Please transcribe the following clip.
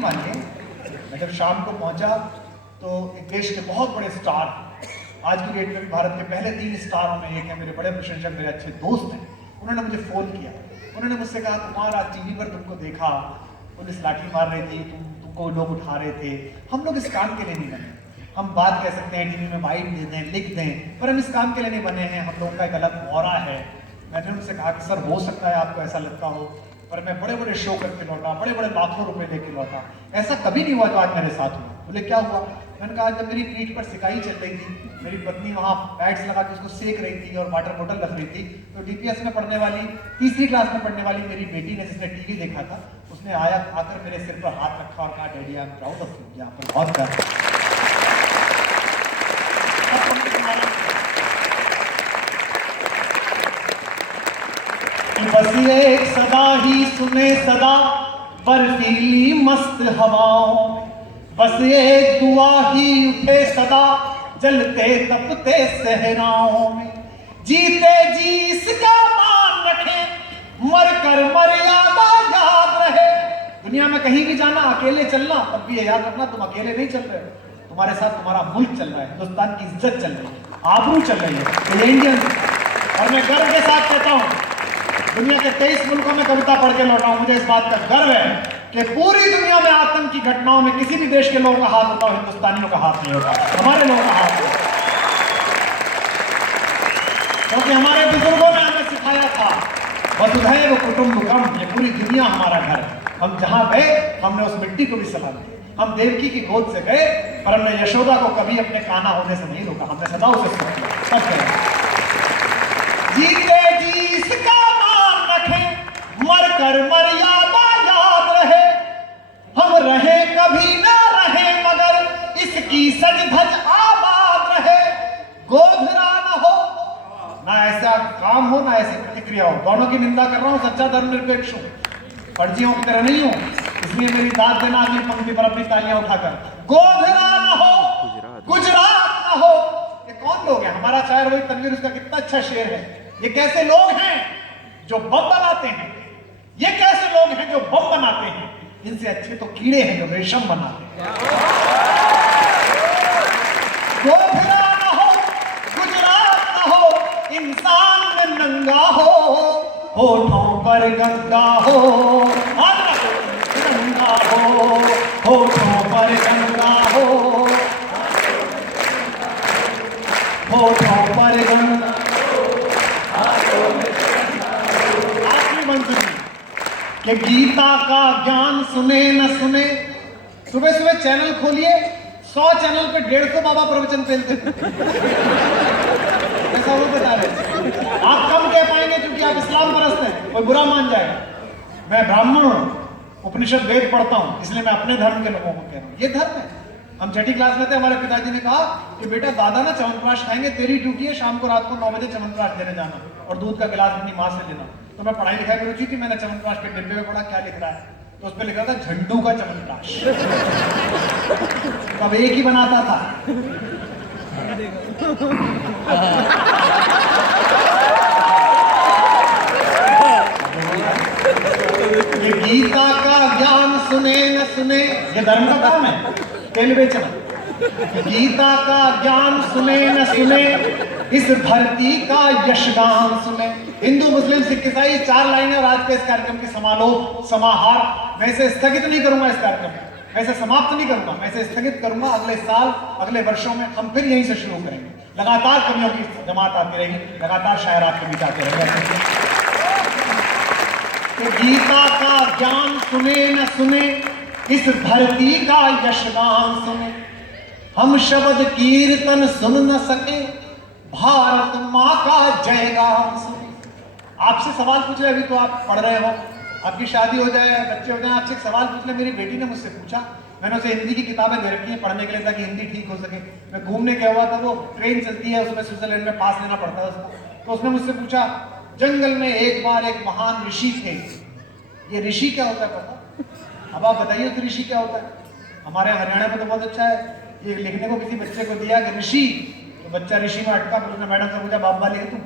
मानिए, मैं जब शाम को पहुंचा तो एक देश के बहुत बड़े स्टार, आज की डेट में भी भारत के पहले 3 स्टारों में एक है, मेरे बड़े प्रशंसक, मेरे अच्छे दोस्त हैं, उन्होंने मुझे फ़ोन किया। उन्होंने मुझसे कहा, कुमार आज टीवी पर तुमको देखा, पुलिस लाठी मार रही थी, तुमको लोग उठा रहे थे। हम लोग इस काम के लिए नहीं बने। हम बात कह सकते हैं, टीवी में बाइट दे दें, लिख दें, पर हम इस काम के लिए नहीं बने हैं। हम लोगों का एक अलग ऑरा है। मैंने उनसे कहा कि सर, हो सकता है आपको ऐसा लगता हो, पर मैं बड़े बड़े शो करके लौटा, बड़े बड़े लाखों रुपए लेके लौटा, ऐसा कभी नहीं हुआ जो आज मेरे साथ हुआ। बोले क्या हुआ? मैंने कहा, जब मेरी पीठ पर सिकाई चल रही थी, मेरी पत्नी वहाँ पैड्स लगा के उसको सेक रही थी और वाटर बोतल रख रही थी, तो डीपीएस में पढ़ने वाली, तीसरी क्लास में पढ़ने वाली मेरी बेटी ने, जिसने टीवी देखा था, उसने आकर मेरे सिर पर हाथ रखा और कहा, daddy I am proud of you, यहाँ पर बहुत प्यार। बस ये एक सदा ही सुने सदा बर्फीली मस्त हवाओं में, बस ये एक दुआ ही उठे सदा जलते तपते सहराओं में, जीते जी इसका मान रखे, मर कर मर्यादा याद रहे। दुनिया में कहीं भी जाना, अकेले चलना, तब भी ये याद रखना तुम अकेले नहीं चल रहे हो, तुम्हारे साथ तुम्हारा मुल्क चल रहा है, हिंदुस्तान की इज्जत चल रही है, आबरू चल रही है, ये इंडियन। और मैं गर्व के साथ कहता हूं, दुनिया के 23 मुल्कों में कविता पढ़ के लौटा हूं, मुझे इस बात का गर्व है कि पूरी दुनिया में आतंक की घटनाओं में किसी भी देश के लोगों का हाथ होता है, हिंदुस्तानियों का हाथ नहीं होता, हमारे लोगों का हाथ होता। क्योंकि हमारे बुजुर्गों ने हमें सिखाया था, वसुधैव कुटुंबकम, ये पूरी दुनिया हमारा घर है। हम जहां गए हमने उस मिट्टी को भी सलाम दी। हम देवकी की गोद से गए, पर हमने यशोदा को कभी अपने कान्हा होने से नहीं रोका, हमने सदा उसे सुना किया। सब कह जीते जी इसका मान रखे, मर कर मर्यादा याद रहे, हम रहे कभी ना रहे मगर इसकी सज धज आबाद रहे। गोधरा ना हो, ना ऐसा काम हो, ना ऐसी प्रतिक्रिया हो। दोनों की निंदा कर रहा हूं, सच्चा धर्मनिरपेक्ष हूं, फर्जियों की तरह नहीं हूं, इसलिए मेरी दाद देना अगली पंक्ति पर अपनी तालियां उठाकर। गोधरा ना हो, गुजरात ना हो, ये कौन लोग हैं? हमारा शायर वही तनवीर, उसका कितना अच्छा शेर है। ये कैसे लोग हैं जो बम बनाते हैं, ये कैसे लोग हैं जो बम बनाते हैं, इनसे अच्छे तो कीड़े हैं जो रेशम बनाते हैं। गोधरा ना हो, गुजरात ना हो, इंसान में नंगा हो, होठों पर गंगा हो, गंगा हो, होठों पर गंगा हो, होठों पर गंगा। कि गीता का ज्ञान सुने न सुने, सुबह सुबह चैनल खोलिए, 100 चैनल पे 150 बाबा प्रवचन फैलते, ऐसा वो बता रहे। आप कम कह पाएंगे क्योंकि आप इस्लाम परस्त हैं, कोई बुरा मान जाएगा। मैं ब्राह्मण हूं, उपनिषद वेद पढ़ता हूं, इसलिए मैं अपने धर्म के लोगों को कह रहा हूं, ये धर्म है। हम छठी क्लास में थे, हमारे पिताजी ने कहा कि बेटा दादा ना च्यवनप्राश खाएंगे, तेरी ड्यूटी है शाम को रात को 9 बजे च्यवनप्राश देने जाना और दूध का गिलास अपनी मां से लेना। तो मैं पढ़ाई लिखाई में रुचि थी, मैंने च्यवनप्राश के डिब्बे में पढ़ा क्या लिख रहा है, तो उस पर लिखा था झंडू का च्यवनप्राश। तो अब एक ही बनाता था। ये गीता का ज्ञान सुने न सुने, ये धर्म का काम है, तेल बेचना। गीता का ज्ञान सुने न सुने, इस धरती का यशगान सुने। हिंदू मुस्लिम सिख ईसाई 4 लाइनें और आज के इस कार्यक्रम की समाहार। मैं इसे स्थगित नहीं करूंगा, इस कार्यक्रम मैं इसे समाप्त नहीं करूंगा, मैं इसे स्थगित करूंगा। अगले साल, अगले वर्षों में हम फिर यहीं से शुरू करेंगे। लगातार कवियों की जमात आती रहेगी, लगातार शायर आपके बीच आते रहेंगे। तो गीता का ज्ञान सुने न सुने, इस धरती का यशगान सुने। हम शब्द कीर्तन सुन न सके, भारत माँ का जयगान सुने। आपसे सवाल पूछ रहे, अभी तो आप पढ़ रहे हो, आपकी शादी हो जाए, बच्चे हो जाए, आपसे एक सवाल पूछ ले। मेरी बेटी ने मुझसे पूछा, मैंने उसे हिंदी की किताबें दे रखी हैं पढ़ने के लिए ताकि हिंदी ठीक हो सके। मैं घूमने गया हुआ था, वो ट्रेन चलती है, उसमें स्विट्जरलैंड में पास लेना पड़ता है उसका। तो उसने मुझसे पूछा, जंगल में एक बार एक महान ऋषि थे, ये ऋषि क्या होता है पता? अब आप बताइए तो ऋषि क्या होता है? हमारे हरियाणा में तो बहुत अच्छा है, ये लिखने को किसी बच्चे को दिया कि ऋषि, तो बच्चा ऋषि में अटका, उसने मैडम से पूछा बाप वाली है तू?